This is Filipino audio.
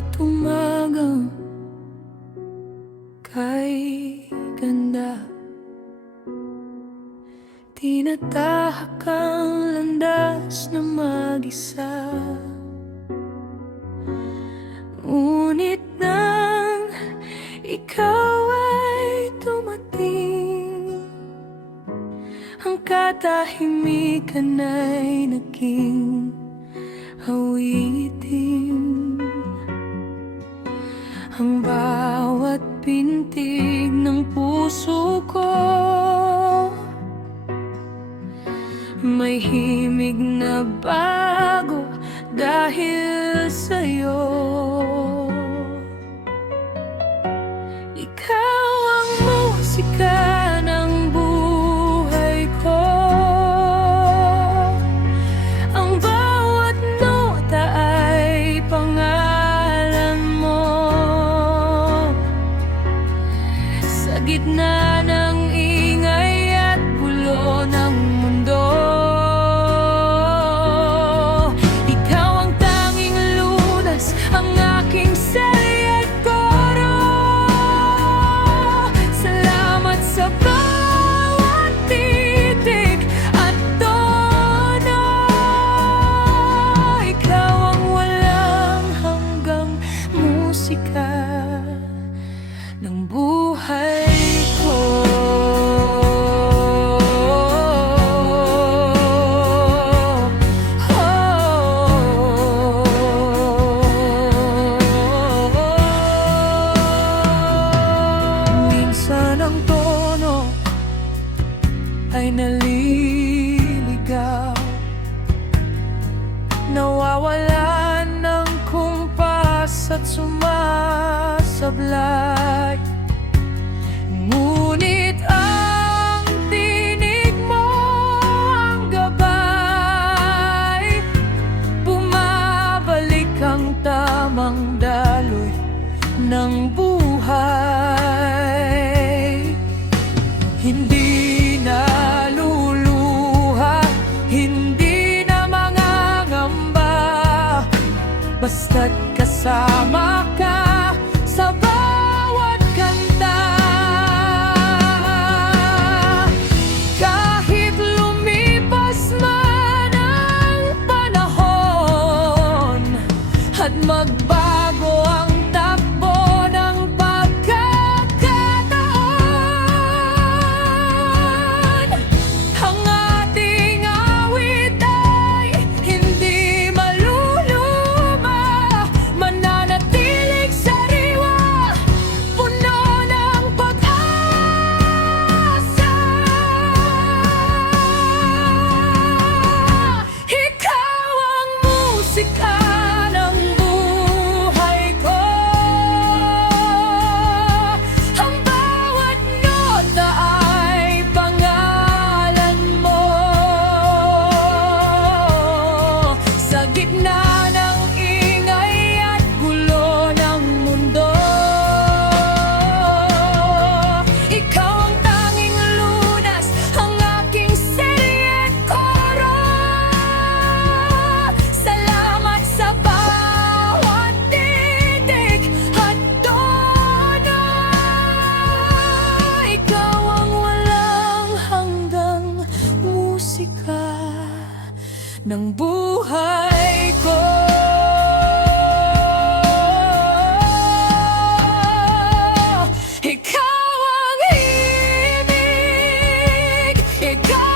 bawat umagang kay ganda, tinatahak ang landas na mag-isa. Ngunit nang ikaw ay dumating, ang katahimikan ay naging awitin. Ang bawat pintig ng puso ko may himig na bago dahil sa'yo. Ikaw ang musika ng buhay ko, ang bawat nota ay pangalan mo. Sa gitna ng ingay at gulo ng mundo, ikaw ang tanging lunas, ang aking selya at koro. Salamat sa bawat titik at tono. Ikaw ang walang hanggang musika ng buhay ko. Minsan ang tono ay naliligaw, nawawalan ng kumpas at sumasablay. Ngunit ang tinig mo ang gabay, bumabalik ang tamang daloy ng buhay. Hindi na luluha, hindi na mangangamba, basta't kasama ka sa bawat kanta. Kahit lumipas man ang panahon at magbago ang takbo ng pagkakataon, ang ating awit ay hindi maluluma, mananatiling sariwa, puno ng pag-asa. Ikaw ang musika ng buhay ko, ang bawat nota ay pangalan mo. Sa gitna ng ingay at gulo ng mundo, ikaw ang tanging lunas, ang aking selya at koro. Salamat sa bawat titik at tono. Ikaw ang walang hanggang musika ng buhay ko. Ikaw ang himig, ikaw